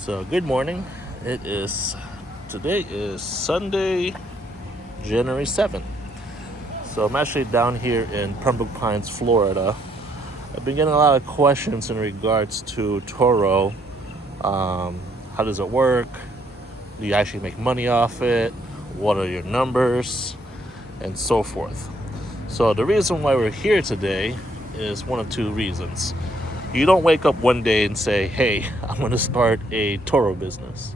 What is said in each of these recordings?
So good morning. Today is Sunday, January 7th. So I'm actually down here in Pembroke Pines, Florida. I've been getting a lot of questions in regards to Turo. How does it work? Do you actually make money off it? What are your numbers? And so forth. So the reason why we're here today is one of two reasons. You don't wake up one day and say, hey, I'm going to start a Turo business.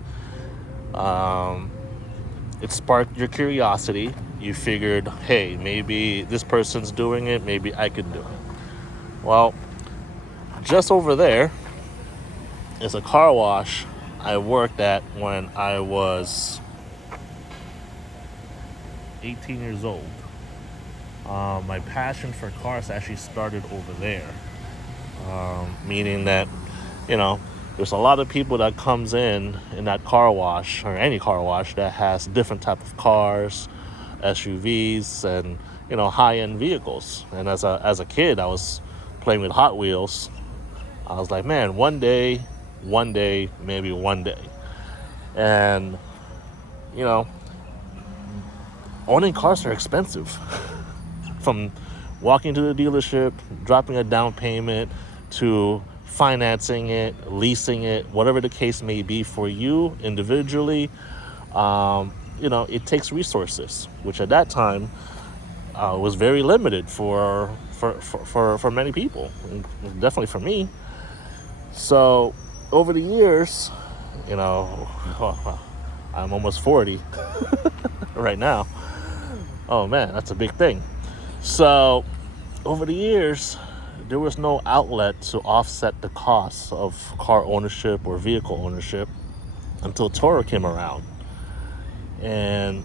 It sparked your curiosity. You figured, hey, maybe this person's doing it, maybe I could do it. Well, just over there is a car wash I worked at when I was 18 years old. My passion for cars actually started over there. Meaning that, there's a lot of people that comes in that car wash or any car wash that has different type of cars, SUVs, and high-end vehicles. And as a kid, I was playing with Hot Wheels. I was like, man, one day, maybe one day. And owning cars are expensive. From walking to the dealership, dropping a down payment, to financing it, leasing it, whatever the case may be for you individually, it takes resources, which at that time was very limited for many people, and definitely for me. So over the years, I'm almost 40 right now. Oh man, that's a big thing. So over the years, there was no outlet to offset the costs of car ownership or vehicle ownership until Turo came around. And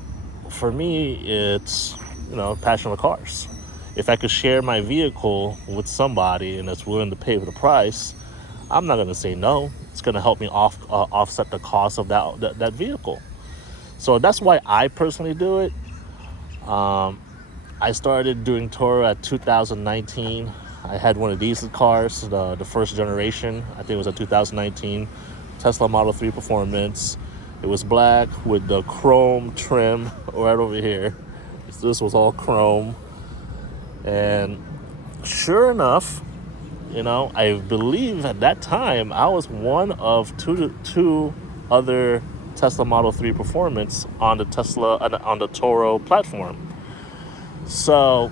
for me, it's, passion of cars. If I could share my vehicle with somebody and that's willing to pay for the price, I'm not going to say no. It's going to help me offset the cost of that vehicle. So that's why I personally do it. I started doing Turo at 2019. I had one of these cars, the first generation. I think it was a 2019 Tesla Model 3 Performance. It was black with the chrome trim right over here. This was all chrome. And sure enough, I believe at that time I was one of two other Tesla Model 3 Performance on the Turo platform. So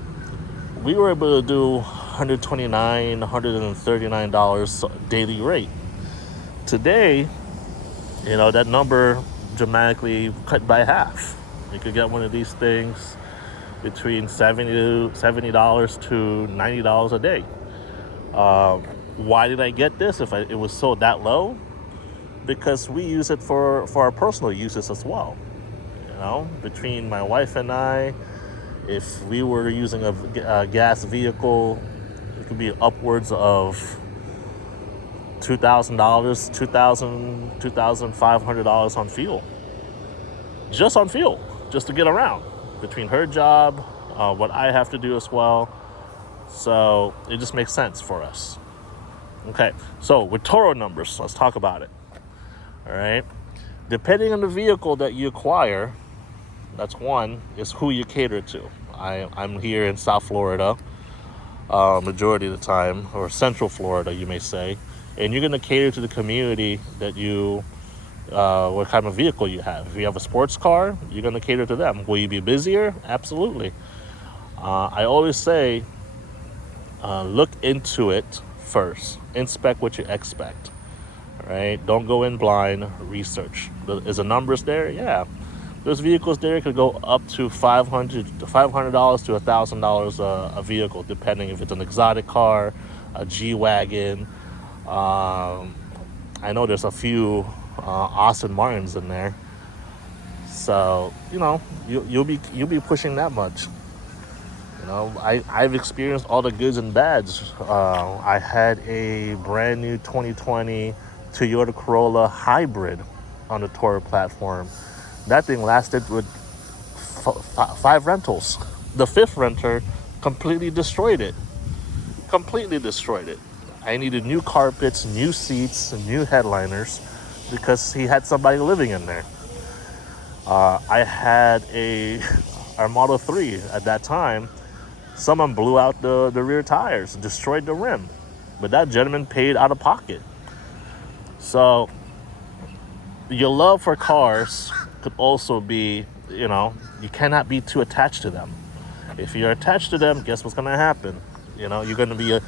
we were able to do $129, $139 daily rate. Today, that number dramatically cut by half. You could get one of these things between $70 to $90 a day. Why did I get this if it was so that low? Because we use it for our personal uses as well. Between my wife and I, if we were using a gas vehicle, it could be upwards of $2,000, $2,500 on fuel. Just on fuel, just to get around. Between her job, what I have to do as well. So it just makes sense for us. Okay, so with Turo numbers, let's talk about it. All right. Depending on the vehicle that you acquire, that's one, is who you cater to. I'm here in South Florida, majority of the time, or Central Florida, you may say. And you're going to cater to the community that what kind of vehicle you have. If you have a sports car, you're going to cater to them. Will you be busier? Absolutely. I always say, look into it first. Inspect what you expect. All right? Don't go in blind. Research. Is the numbers there? Yeah. There's vehicles there could go up to $500 to $1,000 a vehicle, depending if it's an exotic car, a G-Wagon. I know there's a few Aston Martins in there. So you'll be pushing that much. I've experienced all the goods and bads. I had a brand new 2020 Toyota Corolla hybrid on the Turo platform. That thing lasted with 5 rentals. The 5th renter completely destroyed it. I needed new carpets, new seats, new headliners. because he had somebody living in there. I had our Model 3 at that time. Someone blew out the rear tires, destroyed the rim. But that gentleman paid out of pocket. So your love for cars could also be, you cannot be too attached to them. If you're attached to them, guess what's going to happen? You're going to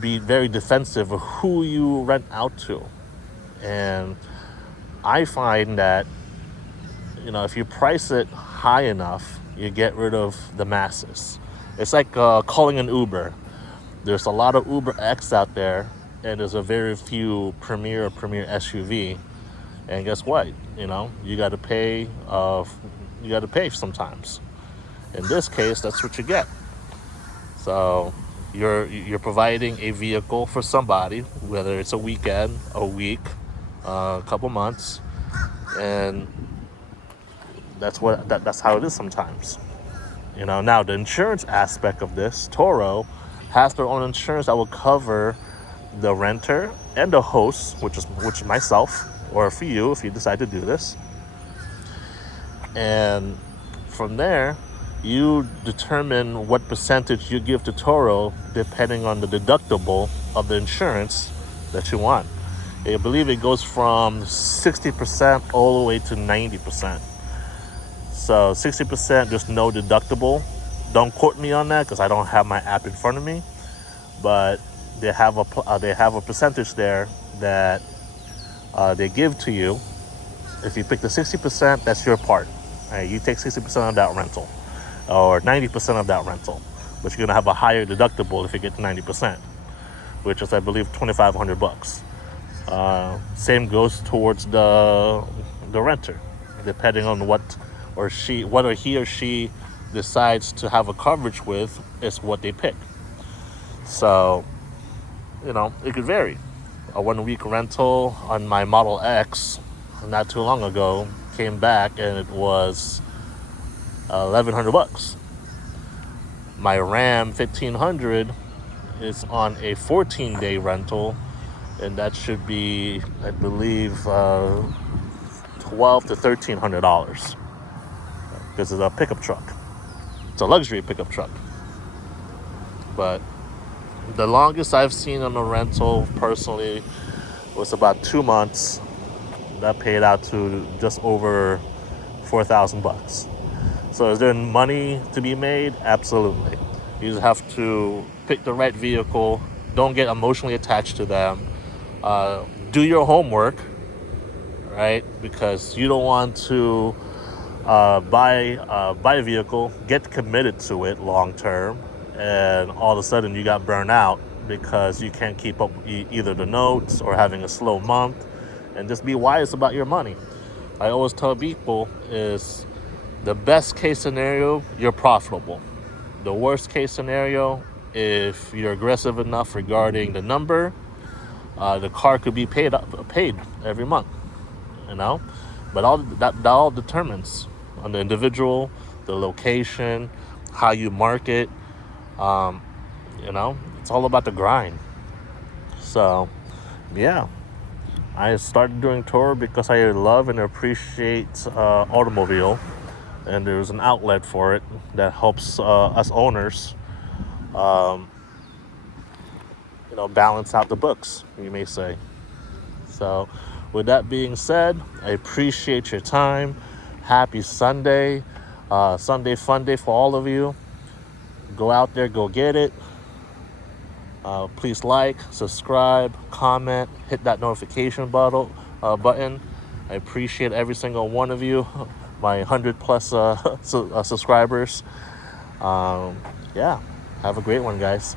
be very defensive of who you rent out to. And I find that, if you price it high enough, you get rid of the masses. It's like calling an Uber. There's a lot of Uber X out there, and there's a very few Premier SUV. And guess what? You got to pay. You got to pay sometimes. In this case, that's what you get. So you're providing a vehicle for somebody, whether it's a weekend, a week, a couple months, and that's how it is sometimes. Now the insurance aspect of this, Turo has their own insurance that will cover the renter and the host, which myself, or for you if you decide to do this. And from there, you determine what percentage you give to Turo depending on the deductible of the insurance that you want. I believe it goes from 60% all the way to 90%. So 60%, there's no deductible. Don't quote me on that because I don't have my app in front of me. But they have a percentage there that they give to you. If you pick the 60%, that's your part. Right? You take 60% of that rental, or 90% of that rental, but you're gonna have a higher deductible if you get to 90%, which is, I believe, $2,500. Same goes towards the renter, depending on what he or she decides to have a coverage with is what they pick. So, it could vary. A 1 week rental on my Model X not too long ago came back and it was $1,100. My Ram 1500 is on a 14-day rental, and that should be, I believe, $1,200 to $1,300 because it's a pickup truck. It's a luxury pickup truck. But the longest I've seen on a rental personally was about 2 months. That paid out to just over $4,000. So is there money to be made? Absolutely. You just have to pick the right vehicle. Don't get emotionally attached to them. Do your homework, right? Because you don't want to buy a vehicle, get committed to it long term, and all of a sudden you got burned out because you can't keep up either the notes or having a slow month. And just be wise about your money. I always tell people is the best case scenario, you're profitable. The worst case scenario, if you're aggressive enough regarding the number, the car could be paid every month, But that all determines on the individual, the location, how you market. It's all about the grind. So, yeah. I started doing Turo because I love and appreciate automobile, and there's an outlet for it that helps us owners, balance out the books, you may say. So, with that being said, I appreciate your time. Happy Sunday, Sunday fun day for all of you. Go out there, go get it. Please like, subscribe, comment, hit that notification button. I appreciate every single one of you, my 100 plus subscribers. Have a great one, guys.